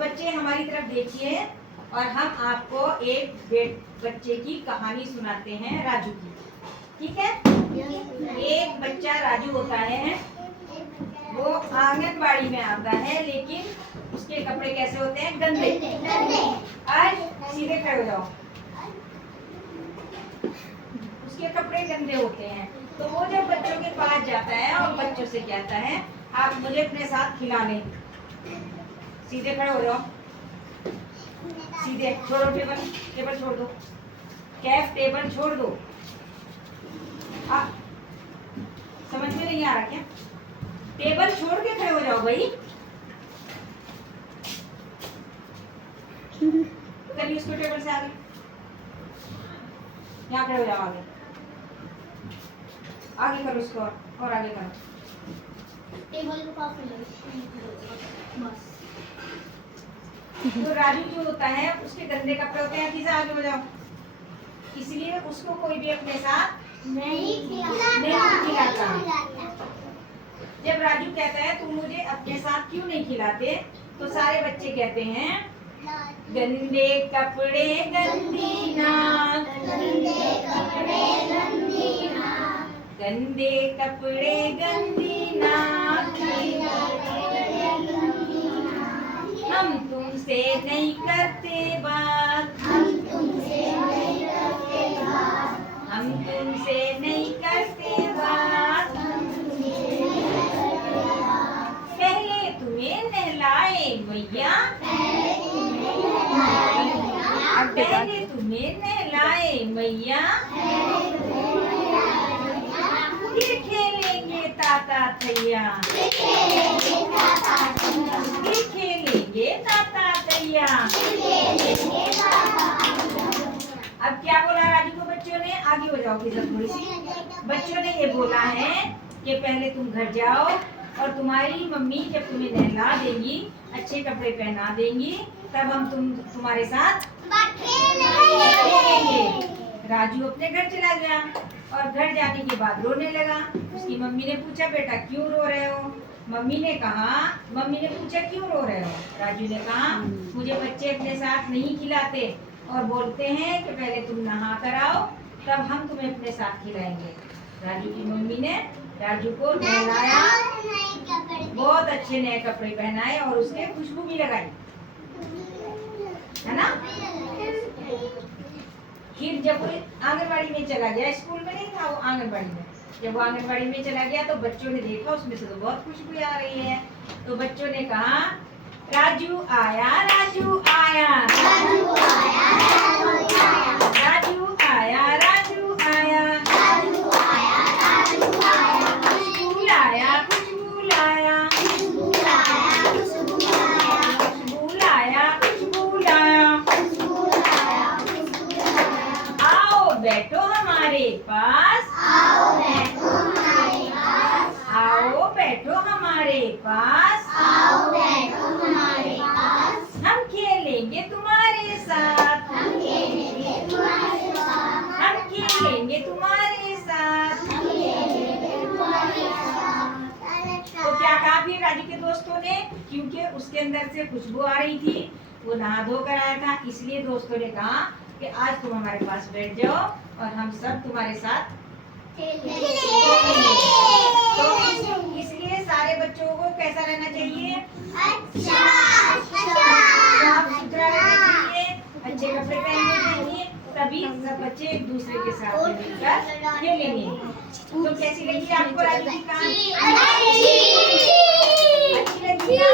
बच्चे हमारी तरफ देखिए और हम आपको एक बच्चे की कहानी सुनाते हैं, राजू की। ठीक है? एक बच्चा राजू होता है, वो आंगनबाड़ी में आता है, लेकिन उसके कपड़े कैसे होते हैं? गंदे। आज सीधे खड़े हो जाओ। उसके कपड़े गंदे होते हैं, तो वो जब बच्चों के पास जाता है और बच्चों से कहता है आप मुझे अपने साथ खिला लें। सीधे खड़े हो जाओ, सीधे छोड़ो, टेबल छोड़ दो, कैफ टेबल छोड़ दो। समझ में नहीं आ रहा क्या? टेबल छोड़ के खड़े हो जाओ भाई। करिए उसको टेबल से आगे, यहाँ खड़े हो जाओ, आगे आगे करो उसको, और आगे करो। टेबल के पास बस। तो राजू जो होता है उसके गंदे कपड़े होते हैं, किसे आगे हो जाओ, इसलिए उसको कोई भी अपने साथ नहीं खिलाता। जब राजू कहता है तुम मुझे अपने साथ क्यों नहीं खिलाते, तो सारे बच्चे कहते हैं गंदे कपड़े गंदी नाक, गंदे कपड़े गंदी नाक, हम तुमसे नहीं करते बात, हम तुमसे नहीं करते बात। पहले तुम्हें नहलाए मैया, पहले तुम्हें नहलाए मैया, फिर खेलेंगे ताता थैया, फिर खेलेंगे ताता थैया। अब क्या बोला राजू को बच्चों ने? आगे हो जाओगी सब थोड़ी सी। बच्चों ने ये बोला है कि पहले तुम घर जाओ और तुम्हारी मम्मी जब तुम्हें नहला देंगी, अच्छे कपड़े पहना देंगी, तब हम तुम्हारे साथ खेलेंगे। राजू अपने घर चला गया और घर जाने के बाद रोने लगा। उसकी मम्मी ने पूछा बेटा क्यों रो रहे हो? मम्मी ने पूछा क्यों रो रहे हो? राजू ने कहा मुझे बच्चे अपने साथ नहीं खिलाते और बोलते हैं कि पहले तुम नहा कर आओ तब हम तुम्हें अपने साथ खिलाएंगे। राजू की मम्मी ने राजू को नहलाया, बहुत अच्छे नए कपड़े पहनाए और उसके खुशबू भी लगाई, है ना? फिर जब वो आंगनबाड़ी में चला गया, स्कूल में नहीं था वो, आंगनबाड़ी में, जब वो आंगनबाड़ी में चला गया तो बच्चों ने देखा उसमें से तो बहुत खुशबू आ रही है। तो बच्चों ने कहा राजू आया, राजू आया, राजू आया, राजू आया, राजू आया, राजू आया, राजू आया, खुशबू लाया, खुशबू लाया, खुशबू लाया, खुशबू लाया, खुशबू लाया, खुशबू लाया, खुशबू लाया, खुशबू लाया। आओ बैठो हमारे पास, आओ बैठो हमारे पास, आओ बैठो हमारे पास, आओ बैठो हमारे पास, हम खेलेंगे तुम्हारे साथ, हम खेलेंगे तुम्हारे साथ, हम खेलेंगे तुम्हारे साथ, हम खेलेंगे तुम्हारे साथ। तो क्या कहा फिर राजू के दोस्तों ने? क्योंकि उसके अंदर से खुशबू आ रही थी, वो नहा धो कर आया था, इसलिए दोस्तों ने कहा कि आज तुम हमारे पास बैठ जाओ और हम सब तुम्हारे साथ खेलेंगे। तो इसलिए सारे बच्चों को कैसा रहना चाहिए? अच्छा, साफ सुथरा रहना चाहिए, अच्छे कपड़े पहनने चाहिए, तभी सब बच्चे एक दूसरे के साथ मिलकर खेलेंगे। तो कैसी लगी आपको राजू की कहानी? अच्छी लगी ना?